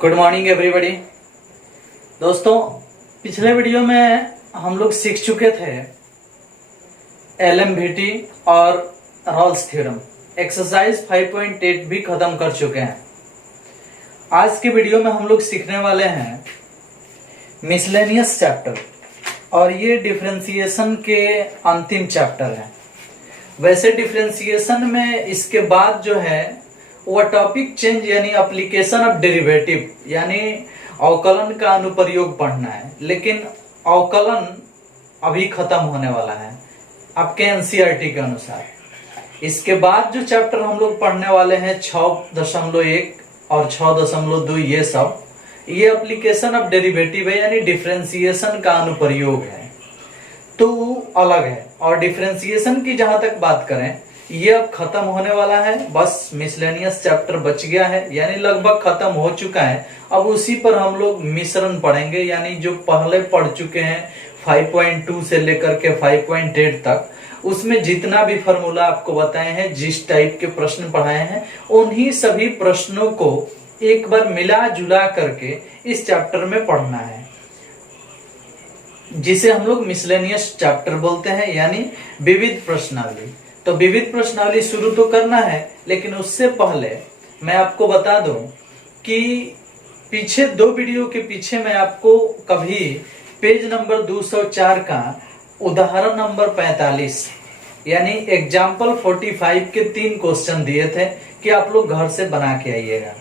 Good morning everybody. दोस्तों, पिछले video में हम लोग सीख चुके थे एलएमवीटी और रॉल्स थ्योरम। एक्सरसाइज 5.8 भी खत्म कर चुके हैं। आज के वीडियो में हम लोग सीखने वाले हैं मिसलेनियस चैप्टर और ये डिफरेंशिएशन के अंतिम चैप्टर है। वैसे डिफरेंशिएशन में इसके बाद जो है वो टॉपिक चेंज यानी एप्लीकेशन ऑफ डेरिवेटिव यानी अवकलन का अनुप्रयोग पढ़ना है, लेकिन अवकलन अभी खत्म होने वाला है आपके एनसीईआरटी के अनुसार। इसके बाद जो चैप्टर हम लोग पढ़ने वाले हैं 6.1 और 6.2 ये एप्लीकेशन ऑफ डेरिवेटिव है यानी डिफरेंशिएशन का अनुप्रयोग है, तो अलग है। और डिफरेंशिएशन की जहां तक बात करें ये अब खत्म होने वाला है, बस मिसलेनियस चैप्टर बच गया है यानी लगभग खत्म हो चुका है। अब उसी पर हम लोग मिश्रण पढ़ेंगे यानी जो पहले पढ़ चुके हैं 5.2 से लेकर के 5.8 तक, उसमें जितना भी फॉर्मूला आपको बताए हैं, जिस टाइप के प्रश्न पढ़ाए हैं, उन्हीं सभी प्रश्नों को एक बार मिला जुला करके इस चैप्टर में पढ़ना है, जिसे हम लोग मिसलेनियस चैप्टर बोलते हैं यानी विविध प्रश्नावली। तो विविध प्रश्नावली शुरू तो करना है, लेकिन उससे पहले मैं आपको बता दूं कि पीछे 2 वीडियो के पीछे मैं आपको कभी पेज नंबर 204 का उदाहरण नंबर 45 यानी एग्जाम्पल 45 के 3 क्वेश्चन दिए थे कि आप लोग घर से बना के आइएगा।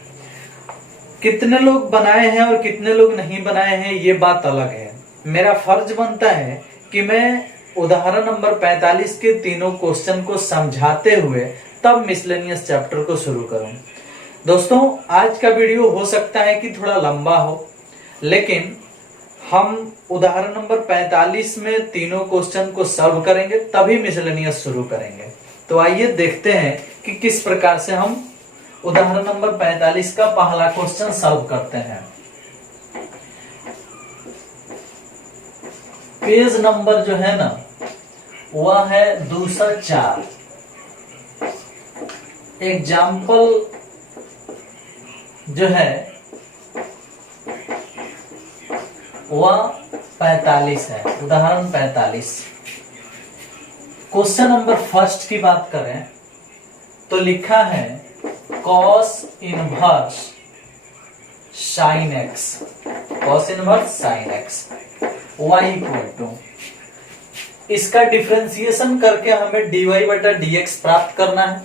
कितने लोग बनाए हैं और कितने लोग नहीं बनाए हैं ये बात अलग है। मेरा फर्ज बनता है कि मैं उदाहरण नंबर 45 के तीनों क्वेश्चन को समझाते हुए तब मिसलेनियस चैप्टर को शुरू करूं। दोस्तों, आज का वीडियो हो सकता है कि थोड़ा लंबा हो, लेकिन हम उदाहरण नंबर 45 में तीनों क्वेश्चन को सॉल्व करेंगे तभी मिसलेनियस शुरू करेंगे। तो आइए देखते हैं कि किस प्रकार से हम उदाहरण नंबर 45 का पहला क्वेश्चन सॉल्व करते हैं। पेज नंबर जो है ना वह है 204। एग्जाम्पल जो है वह 45 है, उदाहरण 45। क्वेश्चन नंबर फर्स्ट की बात करें तो लिखा है cos inverse sin x, cos inverse sin x y equal to, इसका डिफरेंशिएशन करके हमें dy/dx प्राप्त करना है।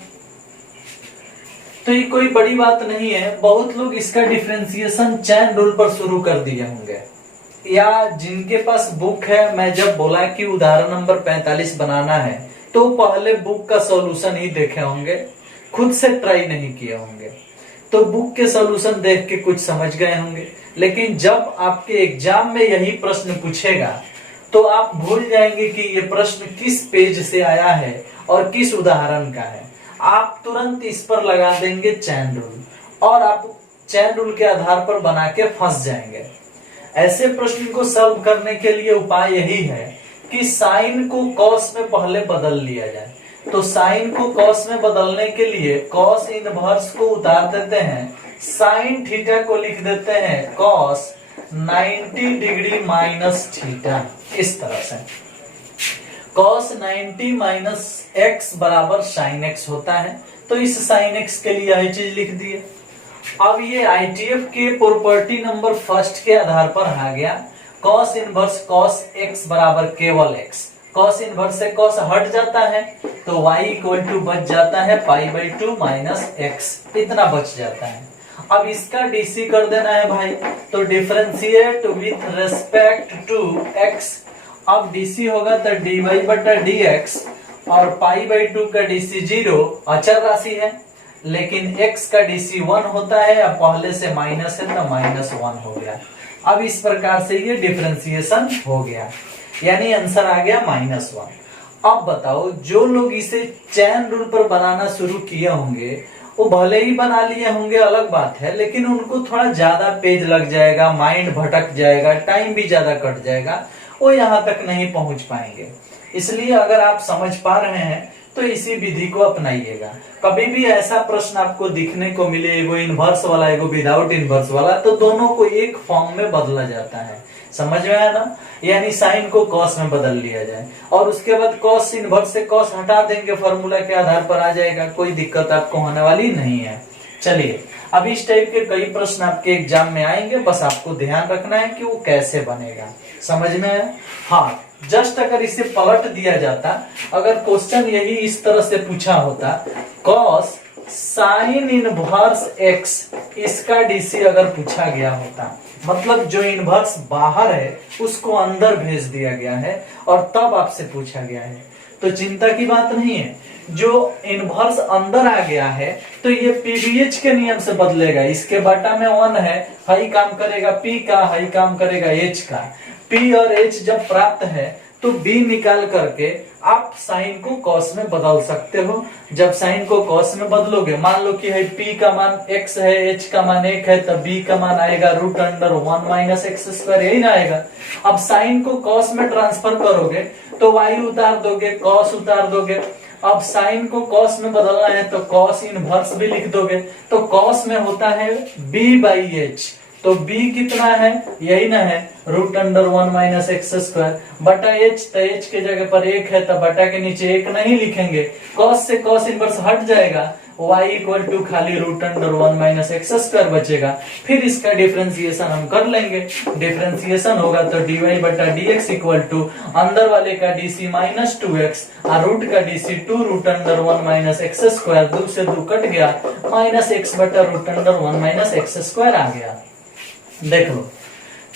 तो ये कोई बड़ी बात नहीं है। बहुत लोग इसका डिफरेंशिएशन चैन रूल पर शुरू कर दिए होंगे, या जिनके पास बुक है, मैं जब बोला कि उदाहरण नंबर 45 बनाना है तो पहले बुक का सॉल्यूशन ही देखे होंगे, खुद से ट्राई नहीं किए होंगे, तो बुक के सॉल्यूशन देख के कुछ समझ गए होंगे। लेकिन जब आपके एग्जाम में यही प्रश्न पूछेगा तो आप भूल जाएंगे कि ये प्रश्न किस पेज से आया है और किस उदाहरण का है। आप तुरंत इस पर लगा देंगे चैन रूल और आप चैन रूल के आधार पर बना के फंस जाएंगे। ऐसे प्रश्न को सॉल्व करने के लिए उपाय यही है कि साइन को कॉस में पहले बदल लिया जाए। तो साइन को कॉस में बदलने के लिए कॉस इनवर्स को उतार देते हैं, साइन थीटा को लिख देते हैं कॉस 90 डिग्री माइनस थीटा। इस तरह से cos 90 माइनस एक्स बराबर sin x होता है, तो इस sin x के लिए यही चीज लिख दिए। अब ये ITF के प्रॉपर्टी नंबर फर्स्ट के आधार पर आ गया cos इनवर्स cos x बराबर केवल x। cos इनवर्स से cos हट जाता है तो y इक्वल टू बच जाता है π/2 माइनस x, इतना बच जाता है। अब इसका डीसी कर देना है भाई, तो differentiate with respect to x। अब डीसी होगा तो dy/dx और π/2 का डीसी 0 अचर राशि है, लेकिन x का डीसी 1 होता है, अब पहले से माइनस है तो -1 हो गया। अब इस प्रकार से ये डिफरेंशिएशन हो गया यानी आंसर आ गया -1। अब बताओ, जो लोग इसे चैन रूल पर बनाना शुरू किए होंगे वो भले ही बना लिए होंगे, अलग बात है, लेकिन उनको थोड़ा ज्यादा पेज लग जाएगा, माइंड भटक जाएगा, टाइम भी ज्यादा कट जाएगा, वो यहाँ तक नहीं पहुंच पाएंगे। इसलिए अगर आप समझ पा रहे हैं तो इसी विधि को अपनाइएगा। कभी भी ऐसा प्रश्न आपको दिखने को मिले, एगो इनवर्स वाला एगो विदाउट इनवर्स वाला, तो दोनों को एक फॉर्म में बदला जाता है। समझ में आया ना? यानी साइन को कॉस में बदल लिया जाए और उसके बाद कॉस इनवर्स से कॉस हटा देंगे, फॉर्मूला के आधार पर आ जाएगा, कोई दिक्कत आपको होने वाली नहीं है। चलिए, अब इस टाइप के कई प्रश्न आपके एग्जाम में आएंगे, बस आपको ध्यान रखना है कि वो कैसे बनेगा। समझ में आया? हाँ, जस्ट अगर इसे पलट दिया जाता, अगर क्वेश्चन यही इस तरह से पूछा होता, कॉस साइन इनवर्स एक्स, इसका डीसी अगर पूछा गया होता, मतलब जो इनवर्स बाहर है उसको अंदर भेज दिया गया है और तब आपसे पूछा गया है, तो चिंता की बात नहीं है। जो इनवर्स अंदर आ गया है तो ये पीवीएच के नियम से बदलेगा। इसके बटा में 1 है, हाई काम करेगा पी का, हाई काम करेगा एच का। पी और एच जब प्राप्त है तो बी निकाल करके आप साइन को कॉस में बदल सकते हो। जब साइन को कॉस में बदलोगे, मान लो कि है पी का मान x है, एच का मान 1 है, तब बी का मान आएगा √1 माइनस एक्स स्क्वायर, यही ना आएगा। अब साइन को कॉस में ट्रांसफर करोगे तो y उतार दोगे, कॉस उतार दोगे। अब साइन को कॉस में बदलना है तो कॉस इनवर्स भी लिख दोगे, तो कॉस में होता है b/h, तो b कितना है, यही ना है √1 माइनस एक्स स्क्वायर बटा h, तो h के जगह पर 1 है तो बटा के नीचे 1 नहीं लिखेंगे, कॉस से कॉस इनवर्स हट जाएगा, y इक्वल टू खाली √1 माइनस एक्स स्क्वायर बचेगा। फिर इसका डिफरेंशिएशन हम कर लेंगे, डिफरेंशिएशन होगा तो dy बटा dx इक्वल टू अंदर वाले का dc माइनस 2x और रूट का dc 2√1 माइनस एक्स स्क्वायर, 2 से 2 कट गया, माइनस x बटा √1 माइनस एक्स स्क्वायर आ गया। देख लो,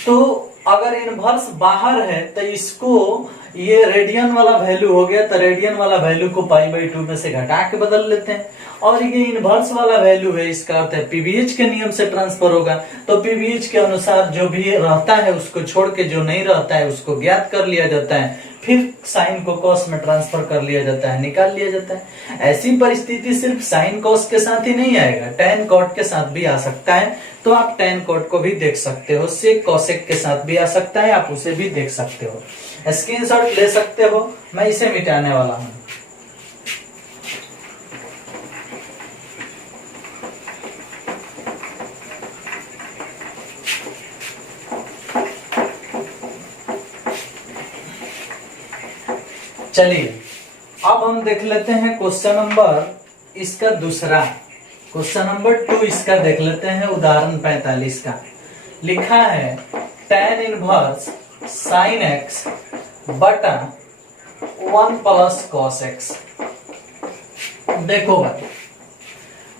तो अगर इनवर्स बाहर है तो इसको ये रेडियन वाला वैल्यू हो गया, तो रेडियन वाला वैल्यू को π/2 में से घटा के बदल लेते हैं, और ये इनवर्स वाला वैल्यू है, इसका अर्थ है पीवीएच के नियम से ट्रांसफर होगा, तो पीवीएच के अनुसार जो भी रहता है उसको छोड़ के जो नहीं रहता है उसको ज्ञात कर लिया जाता है, फिर साइन को कॉस में ट्रांसफर कर लिया जाता है, निकाल लिया जाता है। ऐसी परिस्थिति सिर्फ साइन कॉस के साथ ही नहीं आएगा, टैन कॉट के साथ भी आ सकता है, तो आप टैन कॉट को भी देख सकते हो, सेक कॉसेक के साथ भी आ सकता है, आप उसे भी देख सकते हो, स्क्रीनशॉट ले सकते हो। मैं इसे मिटाने वाला हूं। चलिए, अब हम देख लेते हैं क्वेश्चन नंबर इसका दूसरा, क्वेश्चन नंबर 2 इसका देख लेते हैं, उदाहरण 45 का। लिखा है tan इनवर्स sin x बटा 1 प्लस cos x। देखो भाई,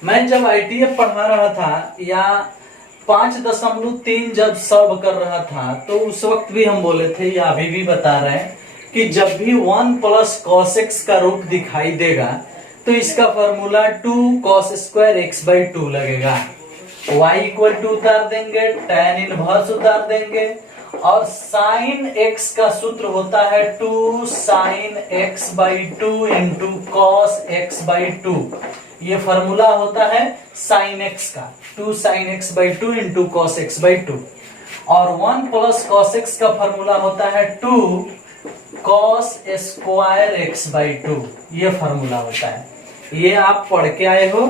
मैं जब ITF पढ़ा रहा था या 5.3 जब सॉल्व कर रहा था, तो उस वक्त भी हम बोले थे या अभी भी बता रहे हैं कि जब भी 1 प्लस cos x का रूप दिखाई देगा तो इसका फॉर्मूला 2 cos स्क्वायर x/2 लगेगा। y इक्वल टू उतार देंगे, tan इनवर्स उतार देंगे, और sin x का सूत्र होता है 2 sin x/2 into cos x/2। ये फॉर्मूला होता है sin x का, 2 sin x/2 into cos x/2, और 1 प्लस cos x का फॉर्मूला होता है 2 cos स्क्वायर x/2। ये फॉर्मूला होता है, ये आप पढ़ के आए हो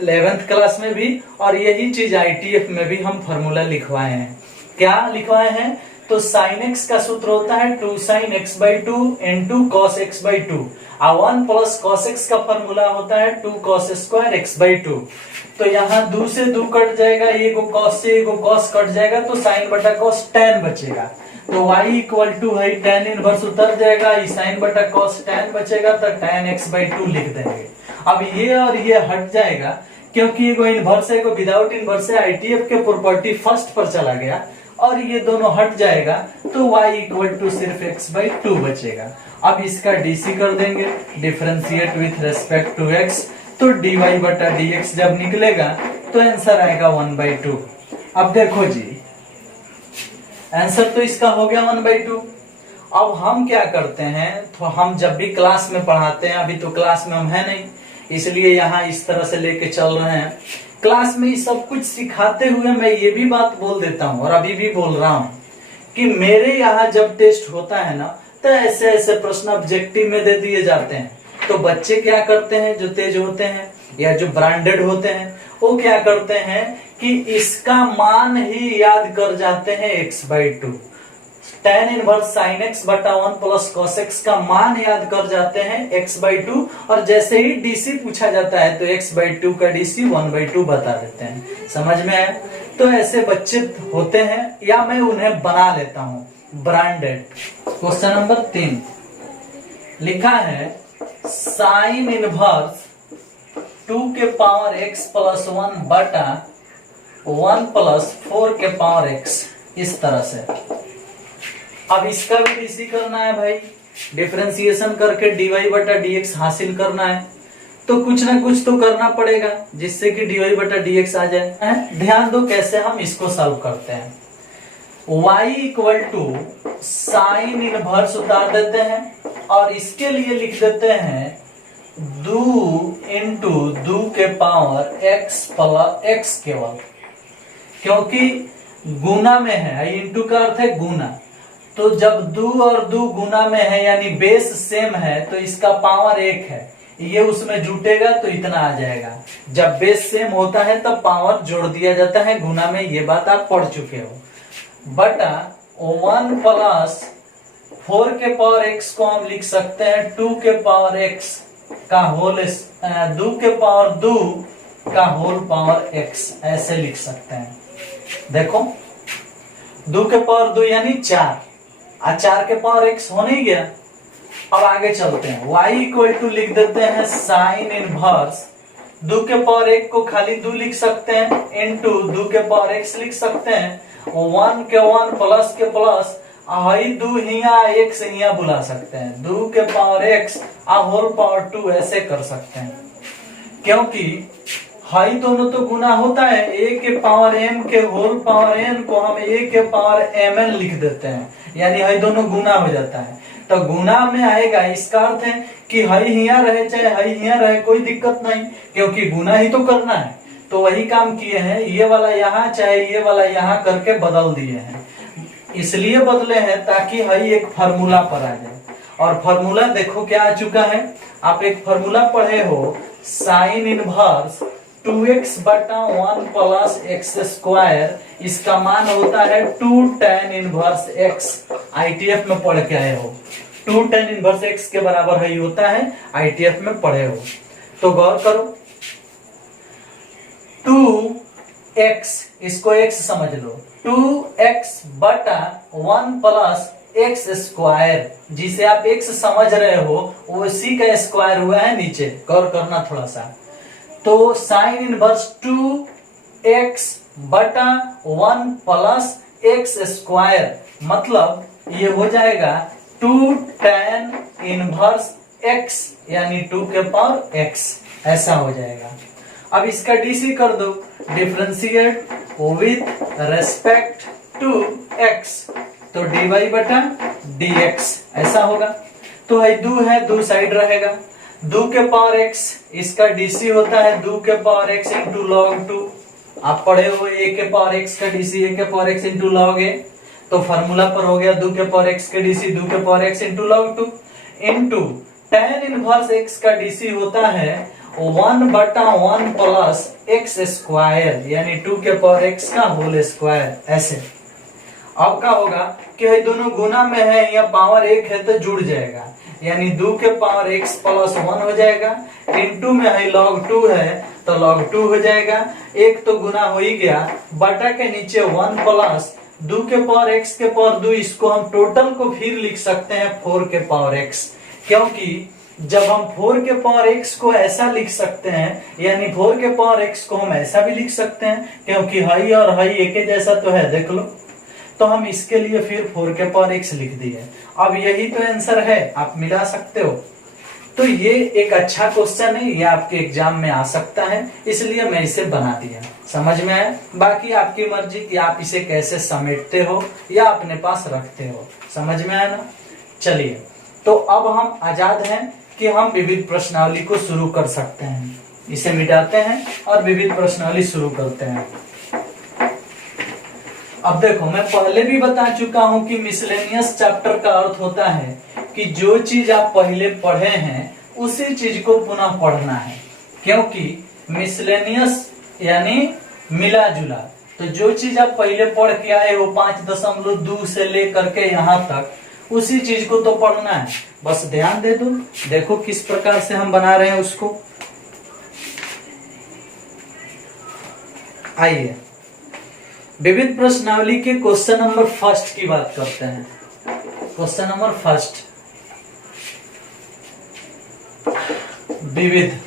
11th क्लास में भी, और यही चीज ITF में भी हम फॉर्मूला लिखवाए हैं। क्या लिखवाए हैं? तो sin x का सूत्र होता है 2 sin x/2 into cos x/2, और 1 प्लस cos x का फॉर्मूला होता है 2 cos स्क्वायर x/2। तो यहाँ 2 से 2 कट जाएगा, एगो cos से एगो cos कट जाएगा, तो sin बटा cos tan बचेगा, तो y इक्वल टू है tan इनवर्स उतर जाएगा, sin बटा cos tan बचेगा, तो tan x/2 लिख देंगे। अब ये और ये हट जाएगा, क्योंकि एगो इनवर्स है एगो विदाउट इनवर्स है, ITF के प्रॉपर्टी फर्स्ट पर चला गया, और ये दोनों हट जाएगा, तो y इक्वल टू सिर्फ x/2 बचेगा। अब इसका डीसी कर देंगे, differentiate with respect to x, तो dy बटा dx जब निकलेगा तो आंसर आएगा 1/2। अब देखो जी, आंसर तो इसका हो गया 1/2। अब हम क्या करते हैं, तो हम जब भी क्लास में पढ़ाते हैं, अभी तो क्लास में हम है नहीं, इसलिए यहाँ इस तरह से लेके चल रहे हैं। क्लास में ये सब कुछ सिखाते हुए मैं ये भी बात बोल देता हूँ, और अभी भी बोल रहा हूँ, कि मेरे यहाँ जब टेस्ट होता है ना, तो ऐसे ऐसे प्रश्न ऑब्जेक्टिव में दे दिए जाते हैं। तो बच्चे क्या करते हैं, जो तेज होते हैं या जो ब्रांडेड होते हैं, वो क्या करते हैं कि इसका मान ही याद कर जाते हैं x/2। tan inverse sin x बटा 1 प्लस cos x का मान याद कर जाते हैं x/2, और जैसे ही डीसी पूछा जाता है तो x/2 का डीसी 1/2 बता देते हैं। समझ में आया? तो ऐसे बच्चे होते हैं, या मैं उन्हें बना लेता हूं ब्रांडेड। क्वेश्चन नंबर 3 लिखा है साइन इनवर्स 2 के पावर x प्लस 1 बटा 1 प्लस 4 के पावर x, इस तरह से। अब इसका भी डीसी करना है भाई, डिफरेंशिएशन करके dy बटा dx हासिल करना है, तो कुछ ना कुछ तो करना पड़ेगा जिससे कि dy बटा dx आ जाए। ध्यान दो कैसे हम इसको सॉल्व करते हैं। y equal to sine inverse उतार देते हैं और इसके लिए लिख देते हैं 2 इंटू 2 के पावर x प्लस x केवल, क्योंकि गुना में है, इंटू का अर्थ है गुना। तो जब 2 और 2 गुना में है यानी बेस सेम है तो इसका पावर 1 है, ये उसमें जुटेगा तो इतना आ जाएगा। जब बेस सेम होता है तब पावर जोड़ दिया जाता है गुना में, ये बात आप पढ़ चुके हो। बटा 1 प्लस 4 के पावर x को हम लिख सकते हैं 2 के पावर x का होल 2 के पावर 2 का होल पावर x, ऐसे लिख सकते हैं। देखो 2 के पावर 2 यानी 4, 4 के पावर x हो नहीं गया। अब आगे चलते हैं, y इक्वल टू लिख देते हैं साइन इनवर्स 2 के पावर 1 को खाली 2 लिख सकते हैं इंटू 2 के पावर x लिख सकते हैं, 1 के 1 प्लस के प्लस, हाई 2 हिया x हिया बुला सकते हैं, 2 के पावर x होल पावर 2 ऐसे कर सकते हैं। क्योंकि हाई दोनों तो गुना होता है, a के पावर m के होल पावर n को हम a के पावर mn लिख देते हैं, यानी हाई दोनों गुना हो जाता है। तो गुना में आएगा, इसका अर्थ है कि हाई हिया रहे चाहे हाई हिया रहे कोई दिक्कत नहीं, क्योंकि गुना ही तो करना है। तो वही काम किए हैं, ये वाला यहाँ चाहे ये वाला यहाँ करके बदल दिए हैं। इसलिए बदले हैं ताकि हाई एक फार्मूला पर आ जाए। और फार्मूला देखो क्या आ चुका है, आप एक फार्मूला पढ़े हो, साइन इनवर्स 2x बटा 1 प्लस एक्स स्क्वायर, इसका मान होता है 2 tan इनवर्स x। ITF में पढ़ के आए हो, 2 tan इनवर्स x के बराबर है होता है, ITF में पढ़े हो। तो गौर करो, 2x, इसको x समझ लो, 2x बटा 1 प्लस एक्स स्क्वायर, जिसे आप x समझ रहे हो वो इसी का स्क्वायर हुआ है नीचे, गौर करना थोड़ा सा। तो साइन इनवर्स 2x बटा 1 प्लस एक्स स्क्वायर, मतलब ये हो जाएगा 2 tan इनवर्स x यानी 2 के पावर x, ऐसा हो जाएगा। अब इसका डीसी कर दो, differentiate with respect to x, तो dy बटा dx ऐसा होगा। तो है 2 है, 2 साइड रहेगा, 2 के पावर x, इसका डीसी होता है 2 के पावर x इंटू लॉग 2। आप पढ़े हो a के पावर x का डीसी a के power x into log a, तो फार्मूला पर हो गया 2 के पावर x का डीसी 2 के power x into log 2 into tan inverse x का डीसी होता है 1 बटा 1 प्लस एक्स स्क्वायर यानी 2 के पावर x का होल स्क्वायर, ऐसे। अब क्या होगा कि दोनों गुना में है या पावर 1 है तो जुड़ जाएगा, यानी 2 के पावर x प्लस 1 हो जाएगा, इंटू में है log 2 है तो log 2 हो जाएगा, एक तो गुना हो ही गया, बटा के नीचे 1 प्लस 2 के पावर x के पावर 2, इसको हम टोटल को फिर लिख सकते हैं 4 के पावर x, क्योंकि जब हम 4 के पावर x को ऐसा लिख सकते हैं, यानी 4 के पावर x को हम ऐसा भी लिख सकते हैं, क्योंकि हाई और हाई एक जैसा तो है, देख लो। तो हम इसके लिए फिर 4 के पावर x लिख दिए। अब यही तो आंसर है, आप मिला सकते हो। तो ये एक अच्छा क्वेश्चन है, ये आपके एग्जाम में आ सकता है, इसलिए मैं इसे बना दिया। समझ में आया? बाकी आपकी मर्जी कि आप इसे कैसे समेटते हो या अपने पास रखते हो। समझ में आया ना? चलिए, तो अब हम आजाद हैं कि हम विविध प्रश्नावली को शुरू कर सकते हैं। इसे मिटाते हैं और विविध प्रश्नावली शुरू करते हैं। अब देखो, मैं पहले भी बता चुका हूं कि मिसलेनियस चैप्टर का अर्थ होता है कि जो चीज आप पहले पढ़े हैं उसी चीज को पुनः पढ़ना है, क्योंकि मिसलेनियस यानी मिला जुला, तो जो चीज आप पहले पढ़ के आए हो 5.2 से लेकर के यहाँ तक उसी चीज को तो पढ़ना है, बस ध्यान दे दो। देखो किस प्रकार से हम बना रहे हैं उसको। आइए विविध प्रश्नावली के क्वेश्चन नंबर फर्स्ट की बात करते हैं। क्वेश्चन नंबर फर्स्ट, विविध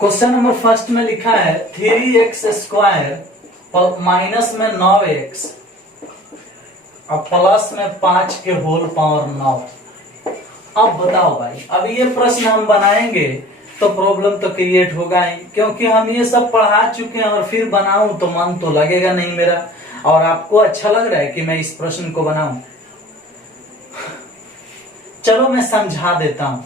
क्वेश्चन नंबर फर्स्ट में लिखा है 3x² माइनस में 9x और प्लस में 5 के होल पावर 9। अब बताओ भाई, अब ये प्रश्न हम बनाएंगे तो प्रॉब्लम तो क्रिएट होगा ही, क्योंकि हम ये सब पढ़ा चुके हैं और फिर बनाऊं तो मन तो लगेगा नहीं मेरा, और आपको अच्छा लग रहा है कि मैं इस प्रश्न को बनाऊं। चलो मैं समझा देता हूं।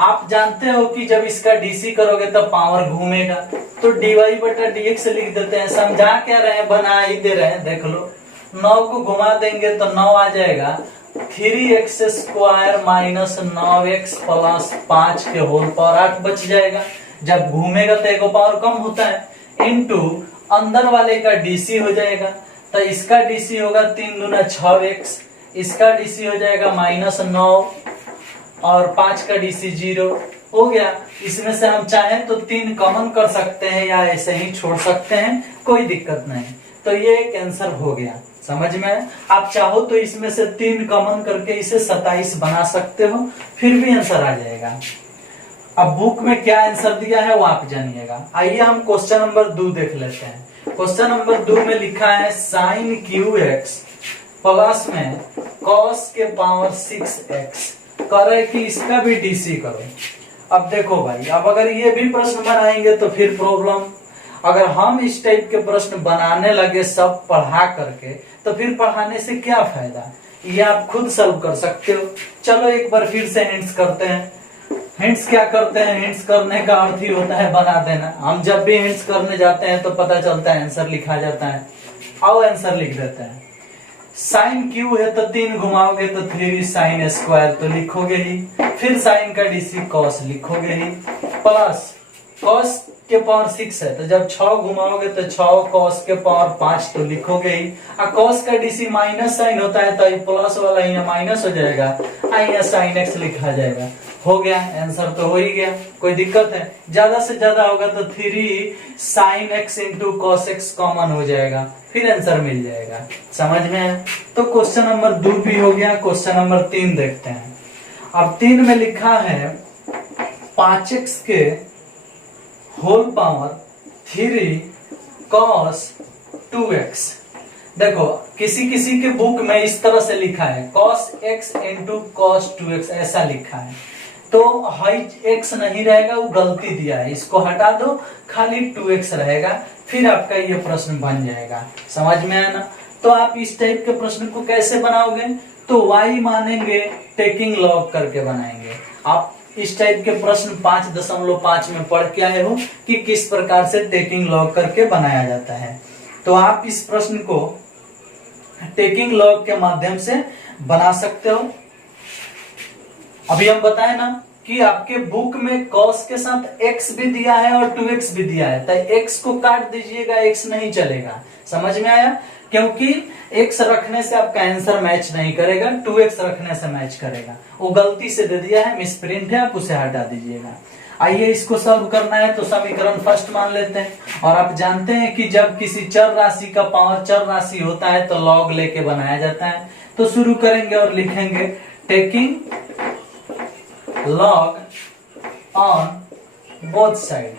आप जानते हो कि जब इसका डीसी करोगे तब पावर घूमेगा, तो dy/dx लिख देते हैं। समझा क्या रहे हैं, बना ही दे रहे हैं, देख लो। 9 को घुमा देंगे तो 9 आ जाएगा, 3x² माइनस 9x प्लस 5 के होल पावर 8 बच जाएगा। जब घूमेगा तो एक पावर कम होता है, इनटू अंदर वाले का डीसी हो जाएगा, तो इसका डीसी होगा 3 दूना 6x, इसका डीसी हो जाएगा -9 और 5 का डीसी 0 हो गया। इसमें से हम चाहें तो 3 कॉमन कर सकते हैं या ऐसे ही छोड़ सकते हैं, कोई दिक्कत नहीं। तो ये एक आंसर हो गया, समझ में। आप चाहो तो इसमें से 3 कॉमन करके इसे 27 बना सकते हो, फिर भी आंसर आ जाएगा। अब बुक में क्या आंसर दिया है वो आप जानिएगा। आइए हम क्वेश्चन नंबर 2 देख लेते हैं। क्वेश्चन नंबर 2 में लिखा है sin qx प्लस में cos के पावर 6x, कह रहे कि इसका भी डीसी करो। अब देखो भाई, अब अगर ये भी प्रश्न बनाएंगे तो फिर प्रॉब्लम। अगर हम इस टाइप के प्रश्न बनाने लगे सब पढ़ा करके, तो फिर पढ़ाने से क्या फायदा, ये आप खुद सॉल्व कर सकते हो। चलो एक बार फिर से हिंट्स करते हैं। हिंट्स क्या करते हैं, हिंट्स करने का अर्थ ही होता है बना देना। हम जब भी हिंट्स करने जाते हैं तो पता चलता है आंसर लिखा जाता है। आओ आंसर लिख देते हैं। साइन क्यू है तो 3 घुमाओगे तो 3 sin स्क्वायर तो लिखोगे ही, फिर साइन का डीसी कॉस लिखोगे ही, प्लस कॉस के पावर 6 है तो जब 6 घुमाओगे तो 6 कॉस के पावर 5 तो लिखोगे ही। और कॉस का डीसी माइनस साइन होता है तो ये प्लस वाला यहाँ माइनस हो जाएगा, यहाँ साइन एक्स लिखा जाएगा। हो गया, आंसर तो हो ही गया, कोई दिक्कत है। ज्यादा से ज्यादा होगा तो 3 sin x into cos x common हो जाएगा, फिर आंसर मिल जाएगा। समझ में है? तो क्वेश्चन नंबर 2 भी हो गया। क्वेश्चन नंबर 3 देखते हैं। अब 3 में लिखा है 5x के होल पावर 3 cos 2x। देखो किसी किसी के बुक में इस तरह से लिखा है cos x into cos 2x, ऐसा लिखा है। तो हाइट x नहीं रहेगा, वो गलती दिया है, इसको हटा दो, खाली 2x रहेगा, फिर आपका ये प्रश्न बन जाएगा। समझ में आया ना? तो आप इस टाइप के प्रश्न को कैसे बनाओगे, तो y मानेंगे टेकिंग लॉग करके बनाएंगे। आप इस टाइप के प्रश्न 5.5 में पढ़ के आए हो कि किस प्रकार से टेकिंग लॉग करके बनाया जाता है। तो आप इस प्रश्न को टेकिंग लॉग के माध्यम से बना सकते हो। अभी हम बताए ना कि आपके बुक में cos के साथ x भी दिया है और 2x भी दिया है, तो x को काट दीजिएगा, x नहीं चलेगा। समझ में आया? क्योंकि x रखने से आपका आंसर मैच नहीं करेगा, 2x रखने से मैच करेगा। वो गलती से दे दिया है, मिसप्रिंट है, आप उसे हटा दीजिएगा। आइए इसको सॉल्व करना है तो समीकरण फर्स्ट मान लेते हैं। और आप जानते हैं कि जब किसी चर राशि का पावर चर राशि होता है तो लॉग लेके बनाया जाता है। तो शुरू करेंगे और लिखेंगे taking log on both side।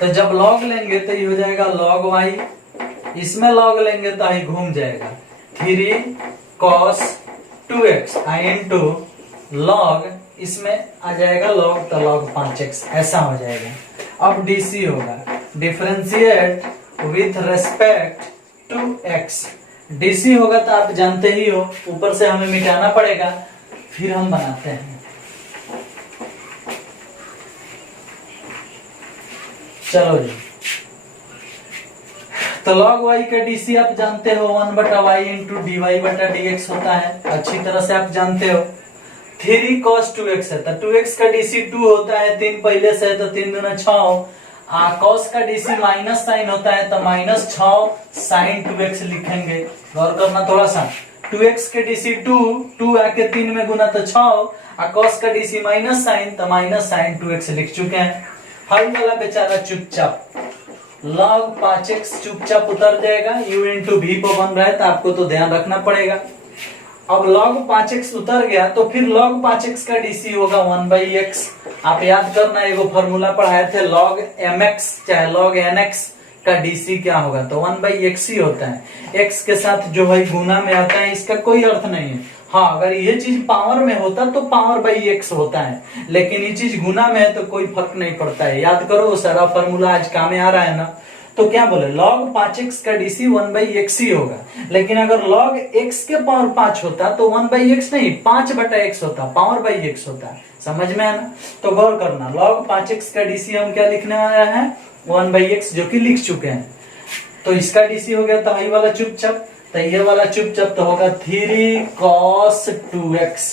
तो जब log लेंगे तो ये हो जाएगा log y, इसमें log लेंगे तो ये घूम जाएगा 3 cos 2x इंटू log, इसमें आ जाएगा log तो log 5x, ऐसा हो जाएगा। अब dc होगा differentiate with respect to x। DC होगा तो आप जानते ही हो, ऊपर से हमें मिटाना पड़ेगा, फिर हम बनाते हैं। चलो जी, तो log y का डीसी आप जानते हो 1/y इंटू डी वाई बटा डी एक्स होता है, अच्छी तरह से आप जानते हो। 3 cos 2x है तो 2x का डीसी 2 होता है, 3 पहले से है तो 3 दूना 6। cos का डीसी माइनस साइन होता है तो -6 साइन 2x लिखेंगे। गौर करना थोड़ा सा, 2x के डीसी 2 आके 3 में गुना तो 6, cos का डीसी माइनस साइन तो माइनस साइन 2x लिख चुके हैं। हल वाला बेचारा चुपचाप log 5x चुपचाप उतर जाएगा, u इंटू वी पर बन रहा है तो आपको तो ध्यान रखना पड़ेगा। अब log 5x उतर गया तो फिर log 5x का डीसी होगा 1/x। आप याद करना, एगो फॉर्मूला पढ़ाए थे log mx चाहे log nx का डीसी क्या होगा, तो 1/x ही होता है। x के साथ जो है गुना में आता है, इसका कोई अर्थ नहीं है। हाँ, अगर ये चीज पावर में होता तो पावर बाई एक्स होता है, लेकिन ये चीज गुना में है तो कोई फर्क नहीं पड़ता है। याद करो, सारा फॉर्मूला आज काम में आ रहा है ना। तो क्या बोले, log 5x का डीसी 1/x ही होगा, लेकिन अगर log x के पावर 5 होता तो 1/x नहीं 5/x होता, पावर बाई एक्स होता। समझ में है ना। तो गौर करना, log 5x का डीसी हम क्या लिखने वाले हैं, 1/x, जो कि लिख चुके हैं। तो इसका डीसी हो गया तो हाई वाला चुपचाप, तो ये वाला चुपचाप तो होगा 3 cos 2x,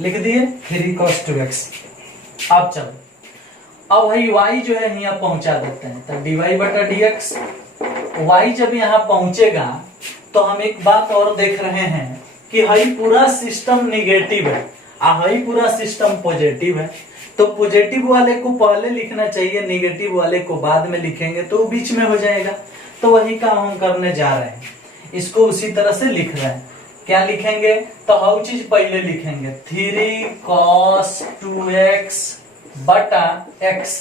लिख दिए 3 cos 2x। अब चलो, अब भाई y जो है यहाँ पहुंचा देते हैं, तो dy बटा dx। y जब यहाँ पहुंचेगा तो हम एक बात और देख रहे हैं कि हाई पूरा सिस्टम निगेटिव है, हाई पूरा सिस्टम पॉजिटिव है। तो पॉजिटिव वाले को पहले लिखना चाहिए, निगेटिव वाले को बाद में लिखेंगे तो बीच में हो जाएगा। तो वही काम हम करने जा रहे हैं, इसको उसी तरह से लिख रहे हैं। क्या लिखेंगे, तो हाउ चीज पहले लिखेंगे 3 cos 2x बटा x,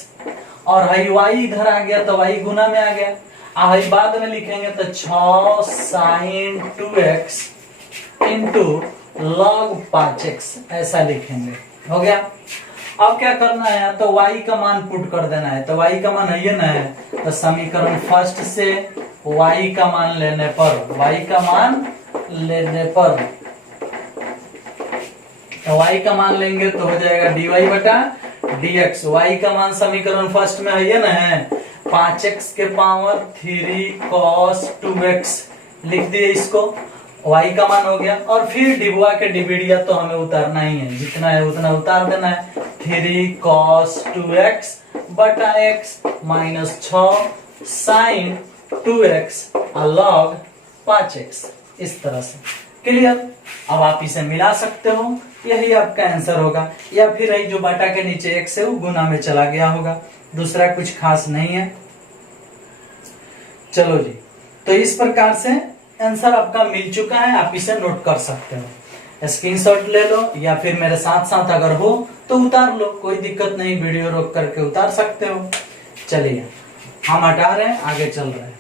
और हाई y इधर आ गया तो y गुना में आ गया, हाई बाद में लिखेंगे तो 6 sin 2x into log 5x, ऐसा लिखेंगे। हो गया। अब क्या करना है, तो y का मान पुट कर देना है। तो y का मान है ना, तो समीकरण फर्स्ट से y का मान लेने पर, y का मान लेने पर, तो y का मान लेंगे तो हो जाएगा dy बटा dx। y का मान समीकरण फर्स्ट में है ना, 5x के पावर 3 cos 2x, लिख दिए इसको, y का मान हो गया। और फिर डिबुआ के डिविडिया तो हमें उतारना ही है, जितना है उतना उतार देना है। 3 cos 2x बटा x minus 6 sign 2x log 5x, इस तरह से। क्लियर। अब आप इसे मिला सकते हो, यही आपका आंसर होगा, या फिर यही जो बटा के नीचे x है वो गुना में चला गया होगा, दूसरा कुछ खास नहीं है। चलो जी, तो इस प्रकार से आंसर आपका मिल चुका है, आप इसे नोट कर सकते हो, स्क्रीनशॉट ले लो, या फिर मेरे साथ साथ अगर हो तो उतार लो, कोई दिक्कत नहीं, वीडियो रोक करके उतार सकते हो। चलिए, हम हटा रहे हैं, आगे चल रहे हैं।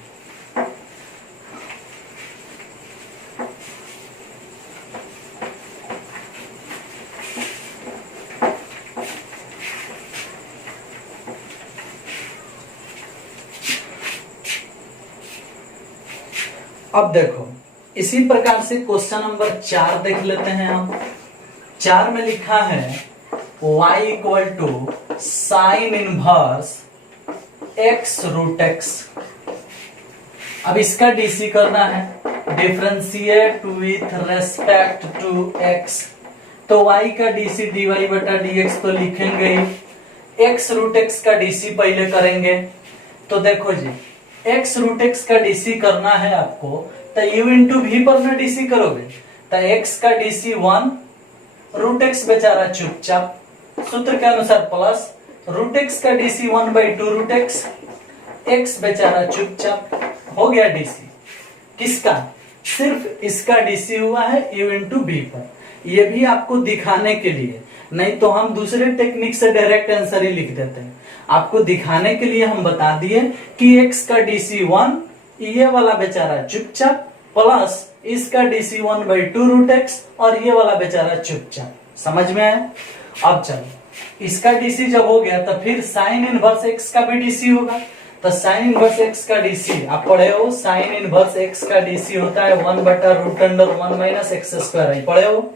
अब देखो, इसी प्रकार से क्वेश्चन नंबर 4 देख लेते हैं हम। 4 में लिखा है y equal to sine inverse x root x। अब इसका डीसी करना है, differentiate with respect to x। तो y का डीसी dy बटा dx तो लिखेंगे ही, x रूट x का डीसी पहले करेंगे। तो देखो जी, x रूट x का डीसी करना है आपको, तो u इंटू वी पर ना डीसी करोगे, तो x का डीसी 1, रूट x बेचारा चुपचाप, सूत्र के अनुसार प्लस, रूट x का डीसी 1/2 रूट x बेचारा चुपचाप, हो गया डीसी। किसका, सिर्फ इसका डीसी हुआ है u इंटू वी पर। ये भी आपको दिखाने के लिए, नहीं तो हम दूसरे टेक्निक से डायरेक्ट आंसर ही लिख देते हैं। आपको दिखाने के लिए हम बता दिए कि x का डीसी 1, ये वाला बेचारा चुपचाप, प्लस इसका डीसी 1/2 रूट x, और ये वाला बेचारा चुपचाप। समझ में आया। अब चलो, इसका डीसी जब हो गया तो फिर साइन इनवर्स x का भी डीसी होगा। तो साइन इनवर्स x का डीसी आप पढ़े हो, साइन इनवर्स x का डीसी होता है 1/√1 माइनस एक्स स्क्वायर, पढ़े हो।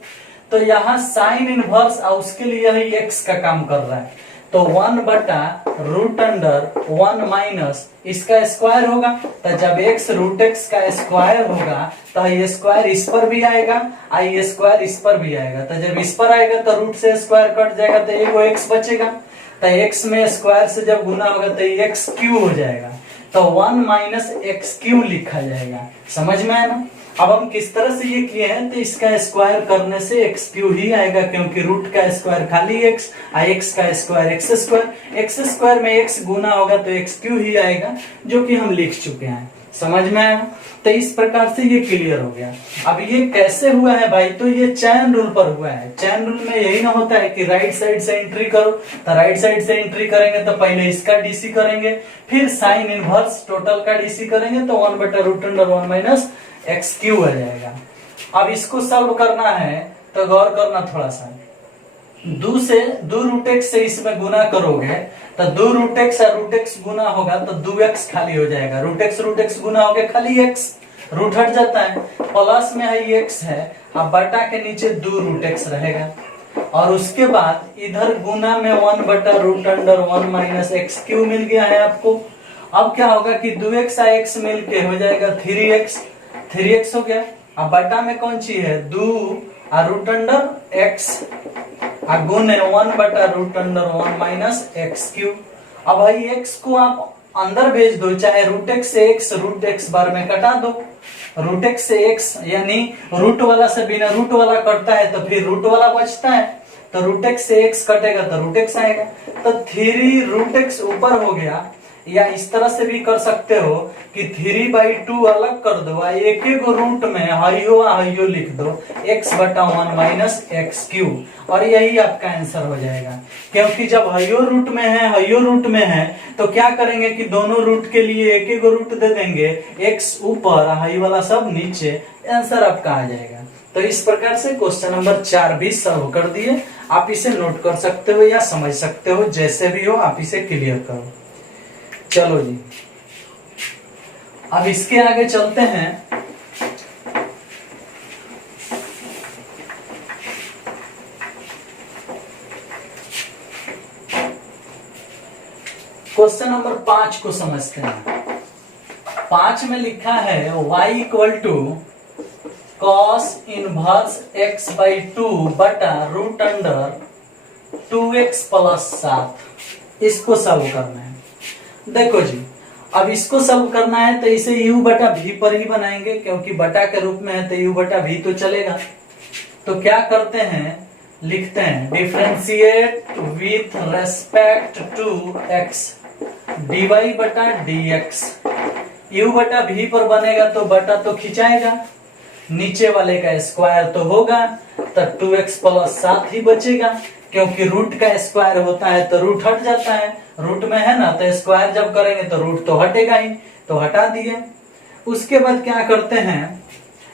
तो यहाँ साइन इनवर्स उसके लिए ही x का काम कर रहा है, तो 1/√1 माइनस इसका स्क्वायर होगा। तो जब x √x का स्क्वायर होगा तो ये स्क्वायर इस पर भी आएगा, ये स्क्वायर इस पर भी आएगा। तो जब इस पर आएगा तो रूट से स्क्वायर कट जाएगा तो एक x बचेगा। तो x में स्क्वायर से जब गुना होगा तो ये x³ हो जाएगा। तो 1 माइनस x³ लिखा जाएगा। समझ में आया ना? अब हम किस तरह से ये किए हैं, तो इसका स्क्वायर करने से x³ ही आएगा, क्योंकि रूट का स्क्वायर खाली x, x का स्क्वायर x स्क्वायर में x गुना होगा तो x³ ही आएगा, जो कि हम लिख चुके हैं। समझ में आया? तो इस प्रकार से ये क्लियर हो गया। अब ये कैसे हुआ है भाई, तो ये चैन रूल पर हुआ है। चैन रूल में यही ना होता है कि राइट साइड से एंट्री करो, तो राइट साइड से एंट्री करेंगे तो पहले इसका डीसी करेंगे, फिर साइन इनवर्स टोटल का डीसी करेंगे तो 1/√1 माइनस x³ आ जाएगा। अब इसको सॉल्व करना है तो गौर करना थोड़ा सा। 2√x से इसमें गुना करोगे तो 2√x और √x गुना होगा तो 2x खाली हो जाएगा। √x गुना हो गया खाली x, रूट हट जाता है, प्लस में है x है, अब बटा के नीचे 2√x रहेगा। और उसके बाद इधर गुना में 1/√1 माइनस x³ मिल गया है आपको। अब क्या होगा कि 2x और x मिल के हो जाएगा 3x हो गया। अब बटा में कौन सी है 2 और √x गुण है 1/√1 माइनस x³। अब भाई x को आप अंदर भेज दो, चाहे √x से x √x बार में कटा दो। √x से x यानी रूट वाला से बिना रूट वाला कटता है तो फिर रूट वाला बचता है, तो √x से x कटेगा तो √x आएगा। तो 3√x ऊपर हो गया, या इस तरह से भी कर सकते हो कि 3/2 अलग कर दो, एक एक रूट में हयो लिख दो x/1 माइनस x³, और यही आपका आंसर हो जाएगा। क्योंकि जब हयो रूट में है तो क्या करेंगे कि दोनों रूट के लिए एक एक रूट दे देंगे, x ऊपर हाई वाला सब नीचे, आंसर आपका आ जाएगा। तो इस प्रकार से क्वेश्चन नंबर 4 भी सॉल्व कर दिए। आप इसे नोट कर सकते हो या समझ सकते हो, जैसे भी हो आप इसे क्लियर करो। चलो जी, अब इसके आगे चलते हैं। क्वेश्चन नंबर 5 को समझते हैं। 5 में लिखा है y = cos इनवर्स x/2 बटा √2x + 7। इसको सॉल्व करना है। देखो जी, अब इसको सॉल्व करना है तो इसे u/v पर ही बनाएंगे, क्योंकि बटा के रूप में है तो u/v तो चलेगा। तो क्या करते हैं, लिखते हैं differentiate with respect to x dy/dx। u/v पर बनेगा तो बटा तो खिंचाएगा, नीचे वाले का स्क्वायर तो होगा, तो 2x + 7 ही बचेगा, क्योंकि रूट का स्क्वायर होता है तो रूट हट जाता है, रूट में है ना, तो स्क्वायर जब करेंगे तो रूट तो हटेगा ही, तो हटा दिए। उसके बाद क्या करते हैं,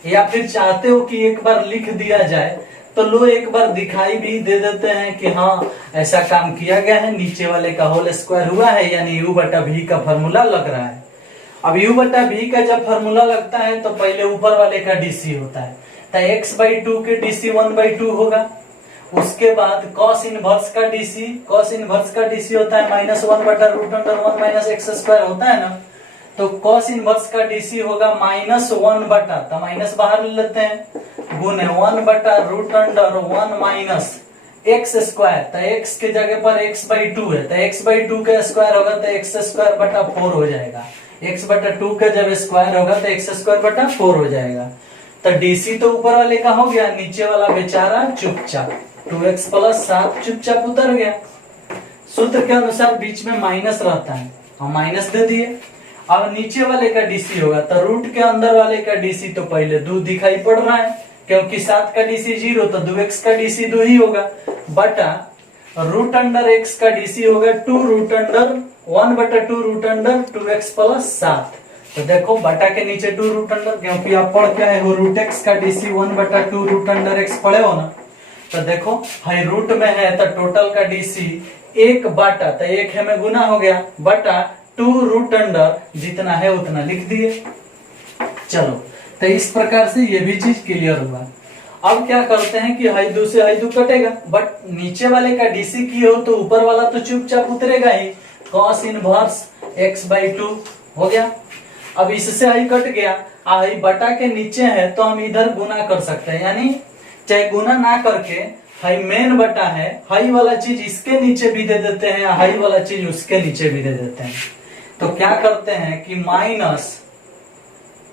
या फिर चाहते हो कि एक बार लिख दिया जाए तो लो एक बार दिखाई भी दे देते हैं कि हाँ ऐसा काम किया गया है, नीचे वाले का होल स्क्वायर हुआ है, यानी u/v का फॉर्मूला लग रहा है। अब u/v का जब फॉर्मूला लगता है तो पहले ऊपर वाले का डीसी होता है, तो x/2 के डीसी 1/2 होगा। उसके बाद cos इनवर्स का डीसी होता है -1/√1 माइनस x² होता है ना, तो cos इनवर्स का डीसी होगा -1/, तो माइनस बाहर ले लेते हैं, गुने 1/√1 माइनस x², तो x के जगह पर x/2 है, तो x/2 का स्क्वायर होगा तो x²/4 हो जाएगा, x/2 का जब स्क्वायर होगा तो x²/4 हो जाएगा। तो डीसी तो ऊपर वाले का हो गया, नीचे वाला बेचारा चुपचाप 2x + 7 चुपचाप उतर गया। सूत्र के अनुसार बीच में माइनस रहता है, हम माइनस दे दिए। अब नीचे वाले का डीसी होगा तो रूट के अंदर वाले का डीसी तो पहले 2 दिखाई पड़ रहा है, क्योंकि 7 का डीसी 0 तो 2x का डीसी 2 ही होगा, बटा √x का डीसी होगा 1/2√2x + 7। तो देखो बटा के नीचे 2√, क्योंकि आप पढ़ के आए हो √x का डीसी 1/2√x पढ़े हो ना, तो देखो हाई रूट में है तो टोटल का डीसी 1/, तो 1 है में गुना हो गया, बटा 2√, जितना है उतना लिख दिए। चलो, तो इस प्रकार से ये भी चीज क्लियर हुआ। अब क्या करते हैं कि हाई 2 से हाई 2 कटेगा, बट नीचे वाले का डीसी की हो तो ऊपर वाला तो चुपचाप उतरेगा ही। कॉस इनवर्स x/2 हो गया। अब इससे हाई कट गया, हाई बटा के नीचे है तो हम इधर गुना कर सकते हैं, यानी चाहे गुना ना करके हाई मेन बटा है, हाई वाला चीज इसके नीचे भी दे देते हैं, हाई वाला चीज उसके नीचे भी दे देते हैं। तो क्या करते हैं कि माइनस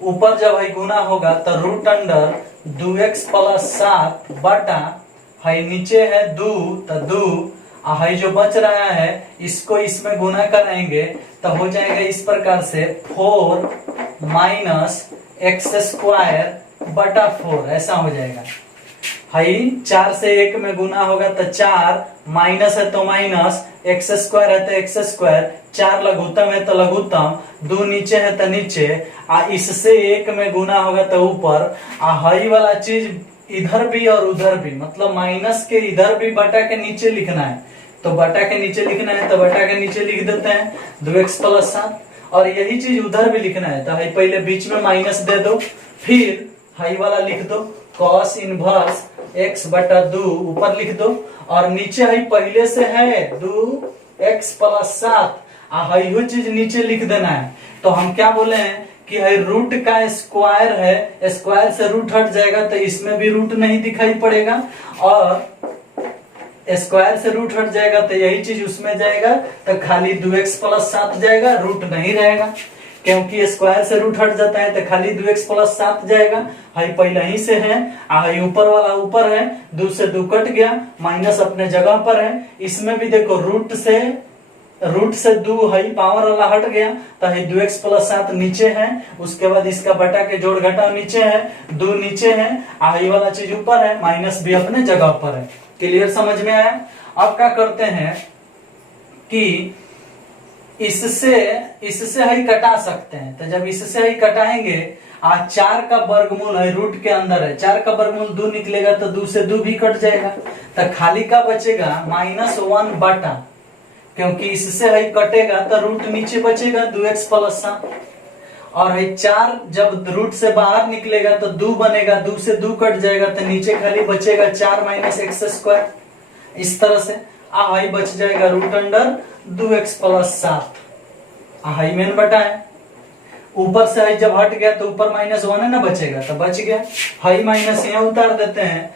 ऊपर जब हाई गुना होगा तो रूट अंडर 2x + 7 बटा हाई नीचे है 2 तो 2, हाई जो बच रहा है इसको इसमें गुना कराएंगे तो हो जाएगा इस प्रकार से 4 - x² बटा 4, ऐसा हो जाएगा। हाई 4 से 1 में गुना होगा तो 4, माइनस है तो माइनस, x² है तो x², 4 लघुत्तम है तो लघुत्तम, 2 नीचे है तो नीचे, इससे 1 में गुना होगा तो ऊपर, हाई वाला चीज इधर भी और उधर भी, मतलब माइनस के इधर भी बटा के नीचे लिखना है तो बटा के नीचे लिखना है तो बटा के नीचे लिख देते हैं 2x + 7, और यही चीज उधर भी लिखना है तो हाई पहले बीच में माइनस दे दो, फिर हाई वाला लिख दो कॉस इनवर्स x/2 ऊपर लिख दो, और नीचे हाई पहले से है 2x + 7, हाई वो चीज नीचे लिख देना है। तो हम क्या बोले हैं कि हाई रूट का स्क्वायर है, स्क्वायर से रूट हट जाएगा तो इसमें भी रूट नहीं दिखाई पड़ेगा, और स्क्वायर से रूट हट जाएगा तो यही चीज उसमें जाएगा तो खाली 2x + 7 जाएगा, रूट नहीं रहेगा, क्योंकि स्क्वायर से रूट हट जाता है तो खाली 2x + 7 जाएगा। हाई पहले ही से है, हाई ऊपर वाला ऊपर है, 2 से 2 कट गया, माइनस अपने जगह पर है, इसमें भी देखो रूट से 2 हाई पावर वाला हट गया तो हाई 2x + 7 नीचे है, उसके बाद इसका बटा के जोड़ घटाव नीचे है, 2 नीचे है, हाई वाला चीज ऊपर है, माइनस भी अपने जगह पर है। क्लियर, समझ में आया? अब क्या करते हैं कि इससे हाई कटा सकते हैं, तो जब इससे हाई कटाएंगे, 4 का वर्गमूल है रूट के अंदर है, 4 का वर्गमूल 2 निकलेगा तो 2 से 2 भी कट जाएगा, तो खाली का बचेगा -1 बटा, क्योंकि इससे हाई कटेगा तो रूट नीचे बचेगा 2x + 7, और है 4 जब रूट से बाहर निकलेगा तो 2 बनेगा, 2 से 2 कट जाएगा तो नीचे खाली बचेगा 4 - x², इस तरह से हाई बच जाएगा root under 2x + 7, high main बटा है, ऊपर से हाई जब हट गया तो ऊपर -1 है ना बचेगा तो बच गया, हाई माइनस यहाँ उतार देते हैं,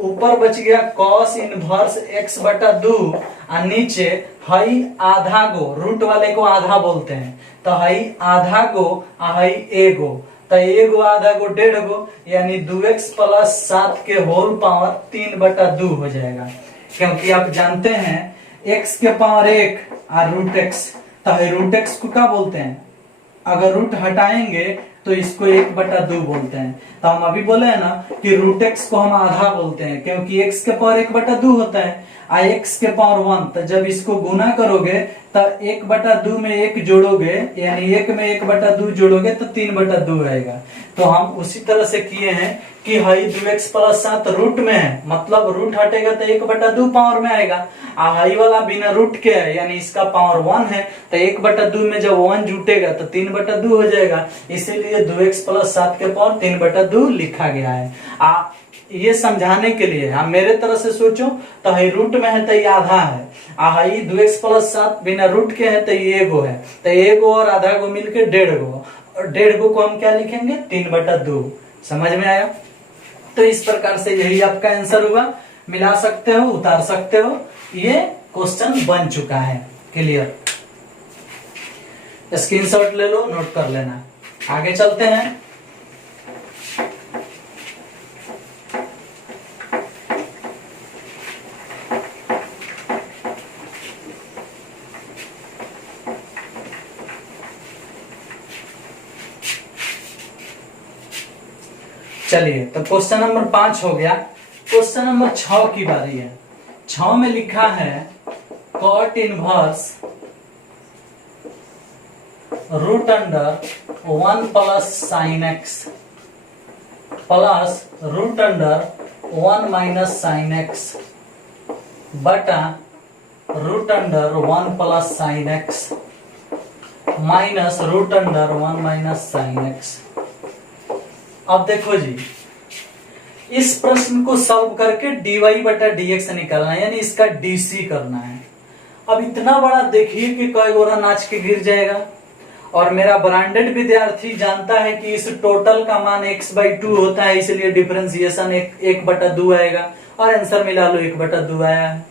ऊपर बच गया कॉस इनवर्स x/2, और नीचे हाई आधा गो, रूट वाले को आधा बोलते हैं तो हाई आधा गो, हाई एगो, तो एगो आधा गो 1.5 गो, यानी 2x + 7 के होल पावर 3/2 हो जाएगा, क्योंकि आप जानते हैं x के पावर 1 और रूट x, तो रूट x को क्या बोलते हैं, अगर रूट हटाएंगे तो इसको 1/2 बोलते हैं। तो हम अभी बोले हैं ना कि रूट x को हम आधा बोलते हैं, क्योंकि x के पावर 1/2 होता है, x के पावर 1, तो जब इसको गुना करोगे तो 1/2 में 1 जोड़ोगे, यानी 1 में 1/2 जोड़ोगे तो 3/2 आएगा। तो हम उसी तरह से किए हैं कि हाई 2x + 7 रूट में है, मतलब रूट हटेगा तो 1/2 पावर में आएगा, हाई वाला बिना रूट के है, यानी इसका पावर 1 है, तो 1/2 में जब 1 जुटेगा तो 3/2 हो जाएगा, इसीलिए 2x + 7 के पावर 3/2 लिखा गया है। ये समझाने के लिए हम मेरे तरह से सोचो तो हाई रूट में है तो ये आधा है, हाई 2x + 7 बिना रूट के है तो ये एगो है, तो एगो और आधा गो मिलके 1.5 गो, और 1.5 गो को हम क्या लिखेंगे 3/2। समझ में आया? तो इस प्रकार से यही आपका आंसर हुआ, मिला सकते हो, उतार सकते हो, ये क्वेश्चन बन चुका है। क्लियर, स्क्रीनशॉट ले लो, नोट कर लेना। आगे चलते हैं। चलिए, तो क्वेश्चन नंबर 5 हो गया। क्वेश्चन नंबर 6 की बारी है। 6 में लिखा है cot inverse root under 1 + sin x plus root under 1 - sin x बटा root under 1 + sin x minus root under 1 - sin x। अब देखो जी, इस प्रश्न को सॉल्व करके dy बटा dx निकालना है, यानी इसका dc करना है। अब इतना बड़ा देखिए कि कई गोरा नाच के गिर जाएगा। और मेरा ब्रांडेड विद्यार्थी जानता है कि इस टोटल का मान x/2 होता है, इसलिए डिफरेंशिएशन 1/2 आएगा और आंसर मिला लो 1/2 आया है।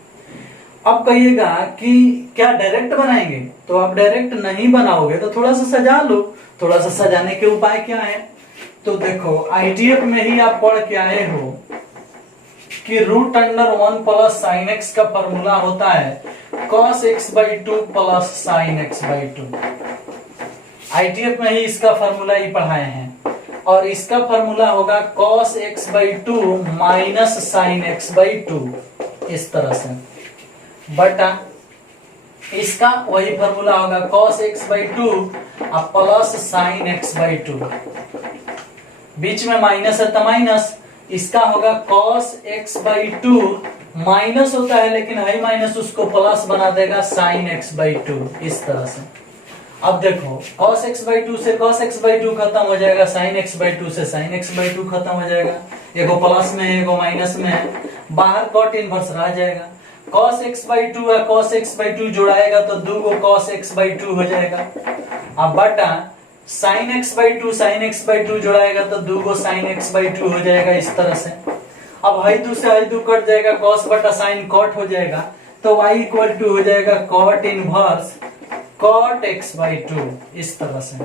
अब कहिएगा कि क्या डायरेक्ट बनाएंगे, तो आप डायरेक्ट नहीं बनाओगे तो थोड़ा सा सजा लो। थोड़ा सा सजाने के उपाय क्या है, तो देखो आईटीएफ में ही आप पढ़ के आए हो कि √1 प्लस साइन एक्स का फॉर्मूला होता है cos x/2 plus sign x/2। ITF में ही इसका फॉर्मूला ही पढ़ाए हैं, और इसका फॉर्मूला होगा cos x/2 minus sign x/2, इस तरह से, बटा इसका वही फॉर्मूला होगा cos x/2 plus sign x/2, बीच में माइनस है तो माइनस, इसका होगा cos x/2 माइनस होता है लेकिन है माइनस, उसको प्लस बना देगा साइन x/2, इस तरह से। अब देखो cos x/2 से cos x/2 खत्म हो जाएगा, साइन x/2 से साइन x/2 खत्म हो जाएगा, एगो प्लस में है एगो माइनस में है, बाहर cot इनवर्स रह जाएगा। cos x/2 और cos x/2 जोड़ाएगा तो 2 गो cos x/2 हो जाएगा। अब बटा sin x/2 जोड़ाएगा तो 2 गो sin x/2 हो जाएगा, इस तरह से। अब है 2 से है 2 कट जाएगा, cos बटा sin cot हो जाएगा, तो y इक्वल टू हो जाएगा cot इनवर्स cot x/2, इस तरह से।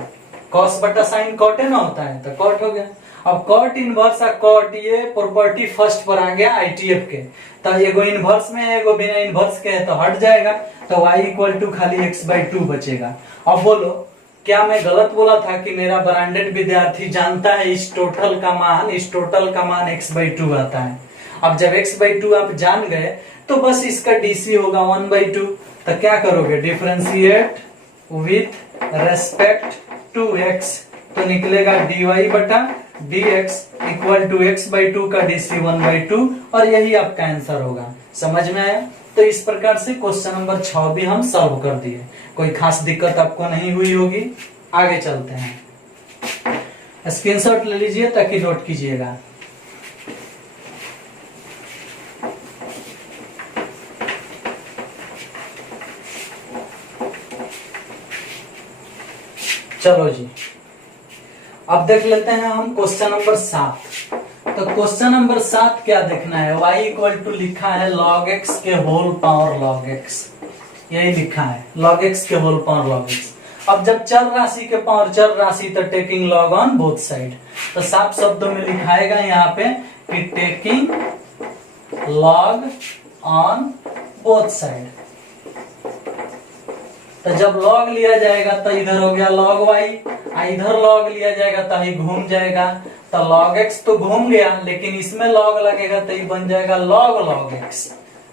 cos बटा sin cot है ना होता है, तो cot हो गया। अब cot इनवर्स और cot ये प्रॉपर्टी फर्स्ट पर आ गया आईटीएफ के, तो एगो इनवर्स में है एगो बिना इनवर्स के है तो हट जाएगा, तो y इक्वल टू खाली x/2 बचेगा। अब बोलो क्या मैं गलत बोला था कि मेरा ब्रांडेड विद्यार्थी जानता है इस टोटल का मान x/2 आता है। अब जब x/2 आप जान गए तो बस इसका डीसी होगा 1/2, तो क्या करोगे, differentiate with respect to x, तो निकलेगा dy बटा dx इक्वल टू x/2 का डीसी 1/2, और यही आपका आंसर होगा। समझ में आया? तो इस प्रकार से क्वेश्चन नंबर 6 भी हम सॉल्व कर दिए। कोई खास दिक्कत आपको नहीं हुई होगी। आगे चलते हैं, स्क्रीनशॉट ले लीजिए ताकि नोट कीजिएगा। चलो जी, अब देख लेते हैं हम क्वेश्चन नंबर 7। तो क्वेश्चन नंबर 7 क्या देखना है, y इक्वल टू लिखा है log x के होल पावर log x, यही लिखा है log x के होल पावर log x। अब जब चर राशि के पावर चर राशि तो taking log on both side, तो साफ शब्दों में लिखाएगा यहाँ पे कि taking log on both side. तो जब log लिया जाएगा तो इधर हो गया log y, इधर log लिया जाएगा तो ही घूम जाएगा, तो log x तो घूम गया, लेकिन इसमें log लगेगा तो ये बन जाएगा log x,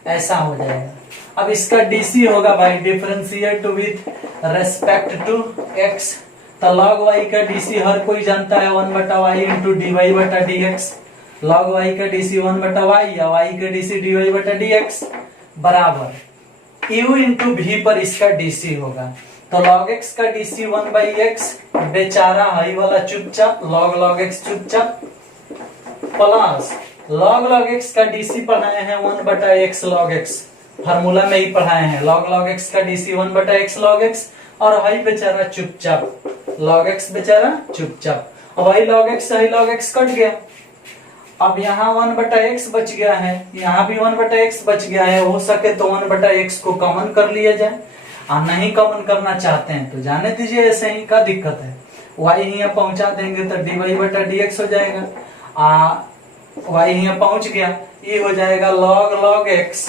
ऐसा हो जाएगा। अब इसका डीसी होगा भाई differentiate with respect to x, तो log y का डीसी हर कोई जानता है 1/y इंटू dy बटा dx, log y का डीसी 1/y या y का डीसी dy बटा dx बराबर u इंटू v पर इसका डीसी होगा। तो log x का डीसी 1/x, बेचारा हाई वाला चुपचाप log x चुपचाप, प्लस log x का डीसी पढ़ाए हैं 1/x log x, फार्मूला में ही पढ़ाए हैं log x का डीसी 1/x log x, और हाई बेचारा चुपचाप log x बेचारा चुपचाप। अब वही log x कट गया, अब यहाँ 1/x बच गया है, यहाँ भी 1/x बच गया है, हो सके तो 1/x को कॉमन कर लिया जाए, और नहीं कॉमन करना चाहते हैं तो जाने दीजिए, ऐसे ही का दिक्कत है। y यहाँ पहुंचा देंगे तो dy बटा dx हो जाएगा, y यहाँ पहुंच गया, ये हो जाएगा log x,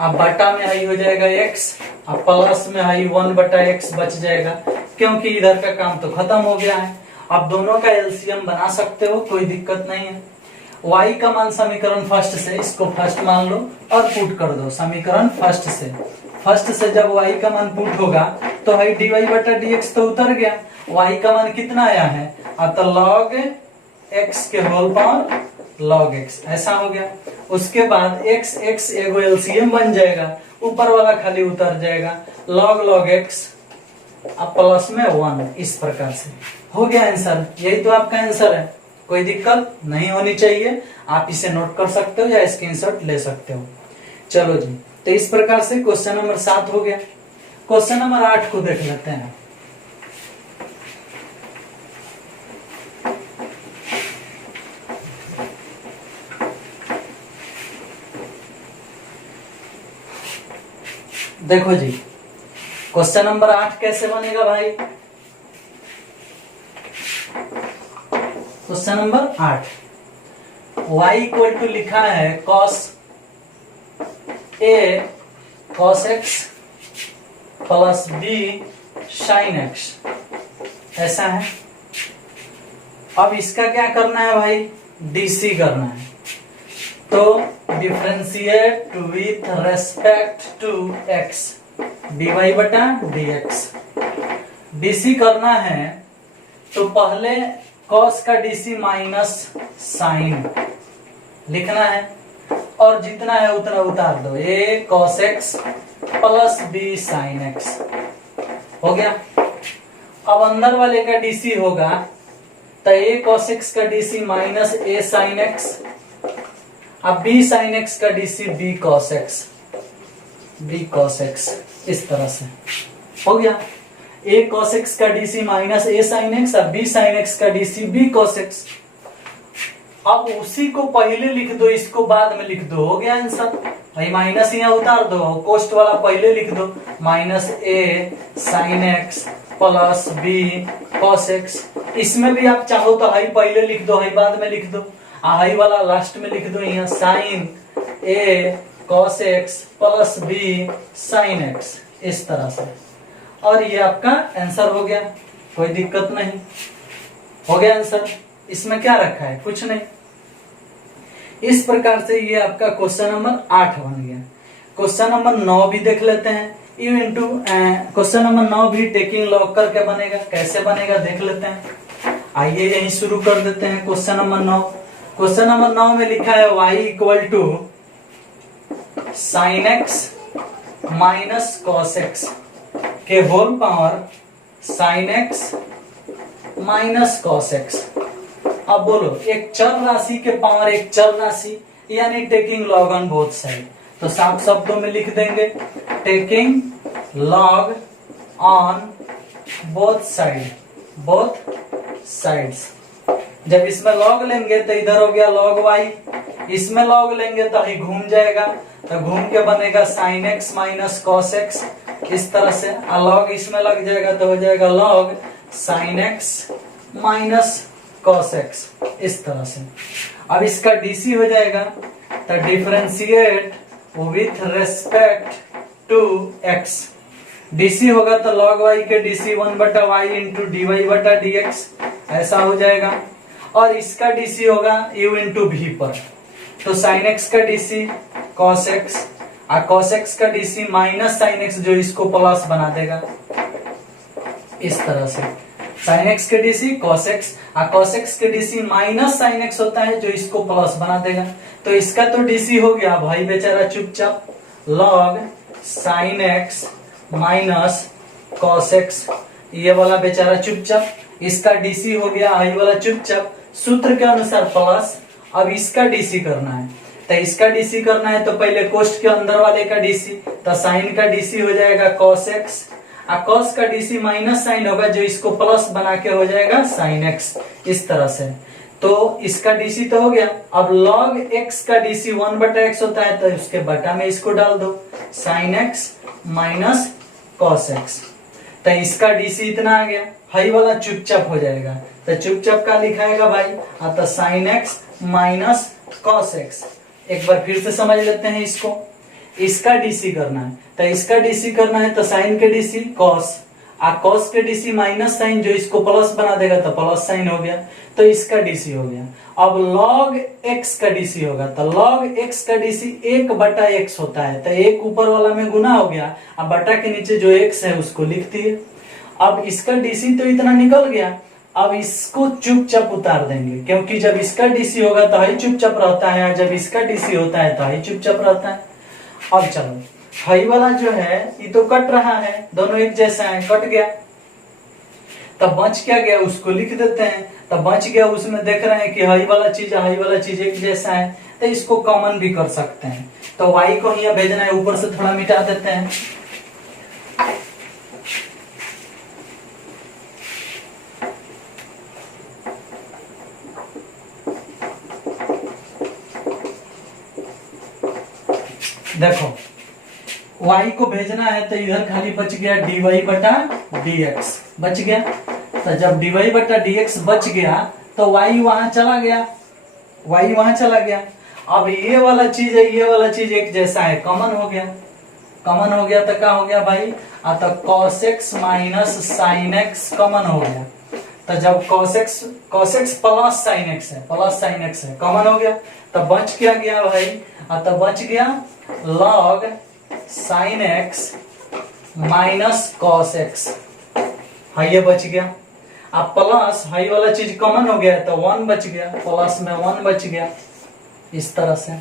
अब बटा में आई हो जाएगा x, अब प्लस में आई 1/x बच जाएगा, क्योंकि इधर का काम तो खत्म हो गया है। अब दोनों का एलसीएम बना सकते हो, कोई दिक्कत नहीं है। y का मान समीकरण फर्स्ट से, इसको फर्स्ट मान लो और पुट कर दो समीकरण फर्स्ट से जब y का मान पुट होगा तो है dy बटा dx तो उतर गया, y का मान कितना आया है, तो log x के होल पावर log x, ऐसा हो गया। उसके बाद x एगो एलसीएम बन जाएगा, ऊपर वाला खाली उतर जाएगा, log x अब प्लस में 1, इस प्रकार से हो गया आंसर। यही तो आपका आंसर है। कोई दिक्कत नहीं होनी चाहिए, आप इसे नोट कर सकते हो या स्क्रीनशॉट ले सकते हो। चलो जी, तो इस प्रकार से क्वेश्चन नंबर 7 हो गया। क्वेश्चन नंबर 8 को देख लेते हैं। देखो जी, क्वेश्चन नंबर 8 कैसे बनेगा भाई? Question number 8, y equal to लिखा है cos a cos x plus b sin x, ऐसा है। अब इसका क्या करना है भाई? डीसी करना है। तो differentiate with respect to x dy बटा dx। डीसी करना है तो पहले cos का डीसी माइनस साइन लिखना है और जितना है उतना उतार दो। a cos x plus b sin x हो गया। अब अंदर वाले का डीसी होगा तो a cos x का DC minus a sin x, अब b sin x का डीसी b cos x, इस तरह से हो गया। a cos x का DC minus a sin x और b sin x का डीसी b cos x। अब उसी को पहले लिख दो, इसको बाद में लिख दो, हो गया आंसर। भाई माइनस यहाँ उतार दो, कोस्ट वाला पहले लिख दो, minus a sin x plus b cos x। इसमें भी आप चाहो तो हाई पहले लिख दो, हाई बाद में लिख दो, हाई वाला लास्ट में लिख दो। यहाँ sin a cos x plus b sin x, इस तरह से। और ये आपका आंसर हो गया, कोई दिक्कत नहीं, हो गया आंसर। इसमें क्या रखा है? कुछ नहीं। इस प्रकार से ये आपका क्वेश्चन नंबर 8 बन गया। क्वेश्चन नंबर 9 भी देख लेते हैं। यू इंटू क्वेश्चन नंबर 9 भी टेकिंग लॉग करके बनेगा। कैसे बनेगा देख लेते हैं। आइए यहीं शुरू कर देते हैं। क्वेश्चन नंबर 9, क्वेश्चन नंबर 9 में लिखा है y equal to sin x minus cos x के whole power sin x minus cos x. अब बोलो, एक चर राशि के पावर एक चर राशि, यानी taking log on both side. तो साफ शब्दों में लिख देंगे taking log on both sides. जब इसमें लॉग लेंगे तो इधर हो गया लॉग y, इसमें लॉग लेंगे तो ही घूम जाएगा, तो घूम के बनेगा sign x minus cos x, इस तरह से। लॉग इसमें लग जाएगा तो हो जाएगा log sine x minus cos x, इस तरह से। अब इसका डीसी हो जाएगा तो differentiate with respect to x. DC होगा तो लॉग y के डीसी 1 बटा वाई इंटू डी वाई बटा डी एक्स, ऐसा हो जाएगा। और इसका डीसी होगा u इंटू भी पर, तो साइन एक्स का डीसी कॉस एक्स और कॉस एक्स का डीसी माइनस साइन एक्स, जो इसको प्लस बना देगा, इस तरह से। साइन एक्स के डीसी कॉस एक्स और कॉस एक्स के डीसी माइनस साइन एक्स होता है, जो इसको प्लस बना देगा। तो इसका तो डीसी हो गया भाई बेचारा चुपचाप, log sine x minus cos x, ये वाला बेचारा चुपचाप। इसका डीसी हो गया हाई वाला चुपचाप, सूत्र के अनुसार प्लस। अब इसका डीसी करना है, तो इसका डीसी करना है तो पहले कोष्ठ के अंदर वाले का डीसी, तो साइन का डीसी हो जाएगा कॉस एक्स और कॉस का डीसी माइनस साइन होगा, जो इसको प्लस बना के हो जाएगा साइन एक्स, इस तरह से। तो इसका डीसी तो हो गया। अब लॉग एक्स का डीसी 1 बटा एक्स होता है, तो उसके बटा में इसको डाल दो, sign x minus cos x. तो इसका डीसी इतना आ गया, हाई वाला चुपचाप हो जाएगा, तो चुपचाप का लिखाएगा भाई, तो sign x minus cos x. एक बार फिर से समझ लेते हैं इसको। इसका डीसी करना है, तो इसका डीसी करना है तो साइन के डीसी कॉस और कॉस के डीसी माइनस साइन, जो इसको प्लस बना देगा तो प्लस साइन हो गया, तो इसका डीसी हो गया। अब लॉग एक्स का डीसी होगा, तो लॉग एक्स का डीसी 1 बटा एक्स होता है, तो एक ऊपर वाला में गुना हो गया, अब बटा के नीचे जो एक्स है उसको लिख दिए। अब इसका डीसी तो इतना निकल गया, अब इसको चुपचाप उतार देंगे, क्योंकि जब इसका डीसी होगा तो हाई चुपचाप रहता है, और जब इसका डीसी होता है तो हाई चुपचाप रहता है। अब चलो, हाई वाला जो है ये तो कट रहा है, दोनों एक जैसा है, कट गया। तब बच क्या गया उसको लिख देते हैं। तब बच गया उसमें देख रहे हैं कि हाई वाला चीज एक जैसा है, तो इसको कॉमन भी कर सकते हैं। तो y को यहाँ भेजना है, ऊपर से थोड़ा मिटा देते हैं। देखो y को भेजना है तो इधर खाली बच गया dy बटा dx बच गया। तो जब dy बटा dx बच गया तो y वहां चला गया। अब ये वाला चीज है, ये वाला चीज एक जैसा है, कॉमन हो गया तो क्या हो गया भाई, तो cos x minus sin x common हो गया। तो जब cos x plus sin x है कॉमन हो गया, तो बच क्या गया भाई, तो बच गया log sin x minus cos x, ये बच गया। अब प्लस हाई वाला चीज कॉमन हो गया तो 1 बच गया, प्लस में 1 बच गया, इस तरह से।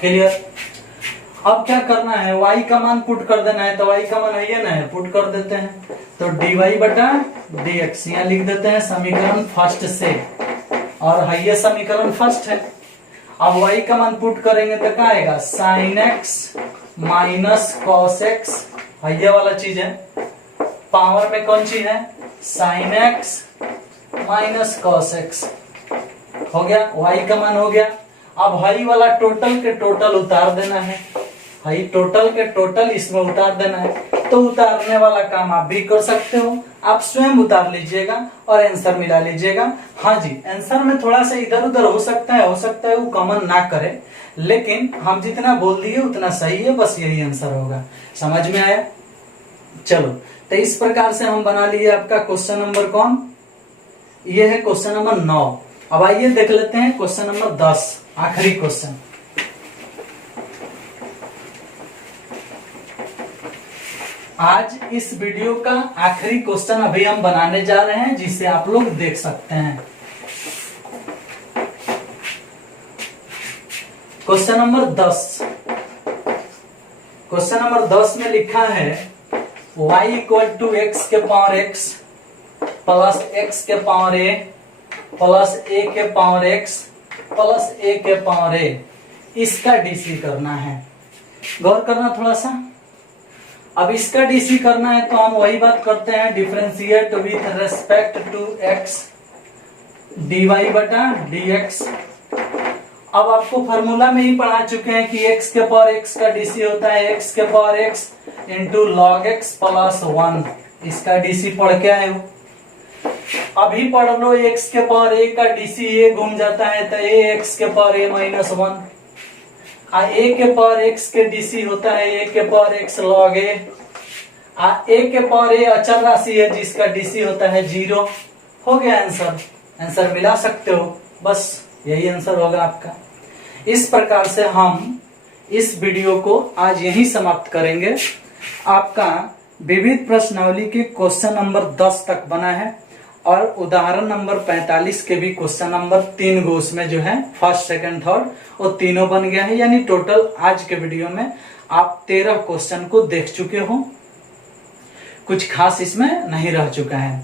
क्लियर। अब क्या करना है, y का मान पुट कर देना है, तो y का मान है ना, पुट कर देते हैं। तो dy बटा dx यहाँ लिख देते हैं समीकरण फर्स्ट से, और ये समीकरण फर्स्ट है। अब y का मान पुट करेंगे तो क्या आएगा, sin x minus cos x, ये वाला चीज है। पावर में कौन चीज है, sin x minus cos x हो गया, y का मान हो गया। अब हाई वाला टोटल के टोटल उतार देना है, हाई टोटल के टोटल इसमें उतार देना है। तो उतारने वाला काम आप भी कर सकते हो, आप स्वयं उतार लीजिएगा और आंसर मिला लीजिएगा। हाँ जी, आंसर में थोड़ा सा इधर उधर हो सकता है वो कॉमन ना करे, लेकिन हम जितना बोल दिए उतना सही है, बस यही आंसर होगा। समझ में आया। चलो, तो इस प्रकार से हम बना लिए आपका क्वेश्चन नंबर कौन, ये है क्वेश्चन नंबर 9। अब आइए देख लेते हैं क्वेश्चन नंबर 10, आखिरी क्वेश्चन। आज इस वीडियो का आखिरी क्वेश्चन अभी हम बनाने जा रहे हैं, जिसे आप लोग देख सकते हैं। क्वेश्चन नंबर 10, क्वेश्चन नंबर 10 में लिखा है y इक्वल टू एक्स के पावर x प्लस x के पावर a प्लस a के पावर x प्लस a के पावर a, इसका डीसी करना है। गौर करना थोड़ा सा। अब इसका डीसी करना है तो हम वही बात करते हैं, differentiate with respect to x dy बटा dx। अब आपको फॉर्मूला में ही पढ़ा चुके हैं कि x के पावर x का डीसी होता है x के power x into log x plus 1, इसका डीसी पढ़ के आए हो। अभी पढ़ लो x के पावर a का डीसी a घूम जाता है तो a x के पावर a माइनस 1, a के पावर x के डीसी होता है a के power x log a, a के पावर a अचर राशि है जिसका डीसी होता है 0। हो गया आंसर मिला सकते हो, बस यही आंसर होगा आपका। इस प्रकार से हम इस वीडियो को आज यहीं समाप्त करेंगे। आपका विविध प्रश्नावली के क्वेश्चन नंबर 10 तक बना है, और उदाहरण नंबर 45 के भी क्वेश्चन नंबर 3 गो उसमें जो है फर्स्ट सेकंड थर्ड वो तीनों बन गया है। यानी टोटल आज के वीडियो में आप 13 क्वेश्चन को देख चुके हो, कुछ खास इसमें नहीं रह चुका है।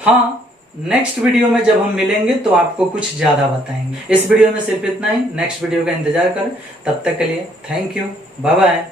हाँ, नेक्स्ट वीडियो में जब हम मिलेंगे तो आपको कुछ ज्यादा बताएंगे। इस वीडियो में सिर्फ इतना ही, नेक्स्ट वीडियो का इंतजार करें। तब तक के लिए थैंक यू, बाय बाय।